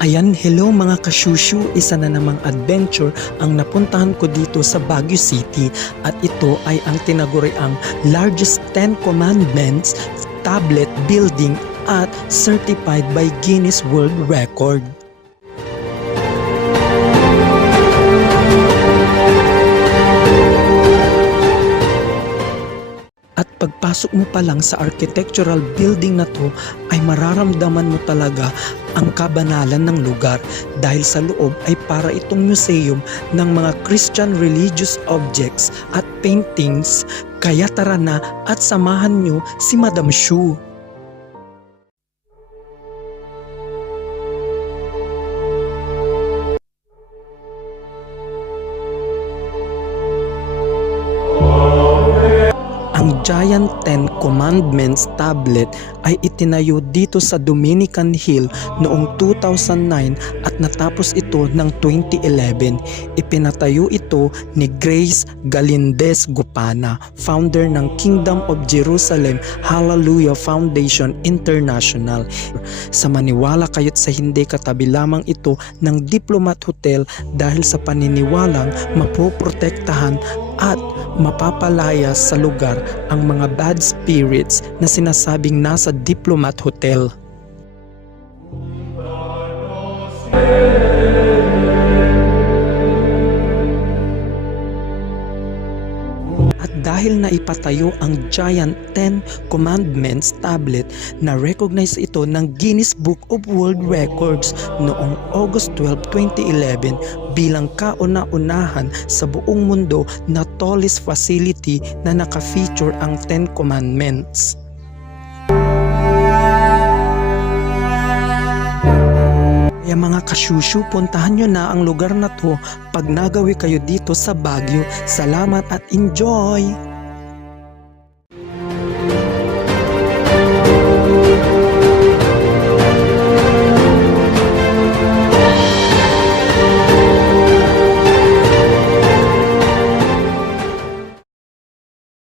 Ayan, hello mga kasyusyu, isa na namang adventure ang napuntahan ko dito sa Baguio City at ito ay ang tinaguriang largest 10 commandments tablet building at certified by Guinness World Record. At pagpasok mo pa lang sa architectural building na to ay mararamdaman mo talaga ang kabanalan ng lugar dahil sa loob ay para itong museum ng mga Christian religious objects at paintings. Kaya tara na at samahan nyo si Madam Shu. Ang Giant 10 Commandments tablet ay itinayo dito sa Dominican Hill noong 2009 at natapos ito ng 2011. Ipinatayo ito ni Grace Galindez Gopana, founder ng Kingdom of Jerusalem Hallelujah Foundation International. Sa maniwala kayo't sa hindi, katabi lamang ito ng Diplomat Hotel dahil sa paniniwalang mapoprotektahan at mapapalaya sa lugar ang mga bad spirits na sinasabing nasa Diplomat Hotel. At dahil naipatayo ang Giant 10 Commandments tablet, na-recognize ito ng Guinness Book of World Records noong August 12, 2011 bilang kauna-unahan sa buong mundo na tallest facility na naka-feature ang 10 Commandments. Kaya mga kasyusyu, puntahan nyo na ang lugar na to pag nagawi kayo dito sa Baguio. Salamat at enjoy!